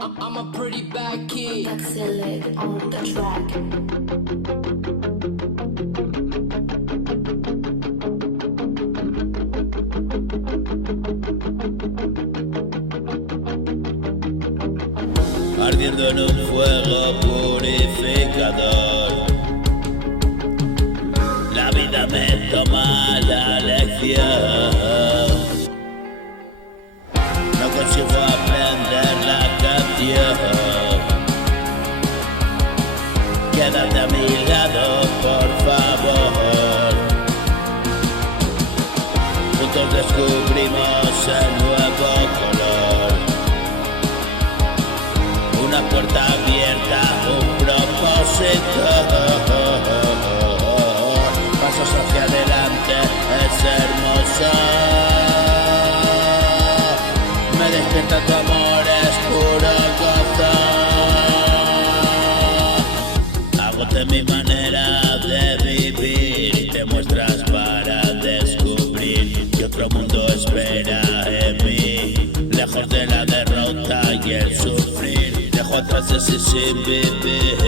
I'm a pretty bad kid. Exceled on the track. Ardiendo en un fuego purificador. La vida me toma la lección. No consigo aprender la canción. Quédate a mi lado, por favor. Juntos descubrimos el nuevo color. Una puerta abierta, un propósito. Pasos hacia adelante, es hermoso. Me despierta tu amor, es puro gozo. Hago de mi manera de vivir y te muestras para descubrir que otro mundo espera en mí. Lejos de la derrota y el sufrir, dejo atrás ese sin vivir.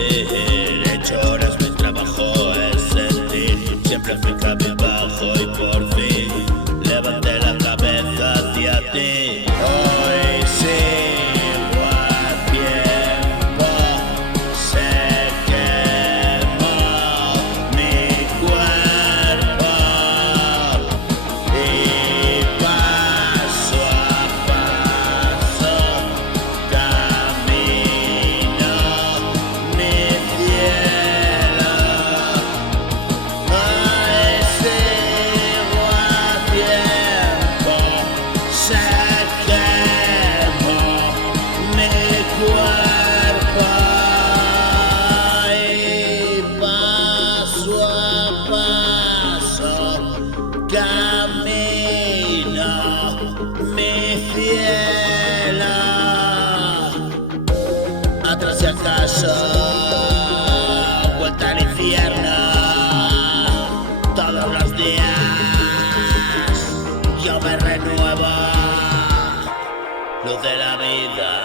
He hecho horas, mi trabajo es sentir. Siempre fui cabizbajo y por fin levanté la cabeza hacia ti. Hoy sigo a tiempo, se quemó mi cuerpo y paso a paso camino mi cielo. Hoy sigo a tiempo, se quemó mi cuerpo y paso a paso camino mi cielo. Atrás y acaso, vuelta al infierno. Todos los días yo me renuevo. Luz de la vida.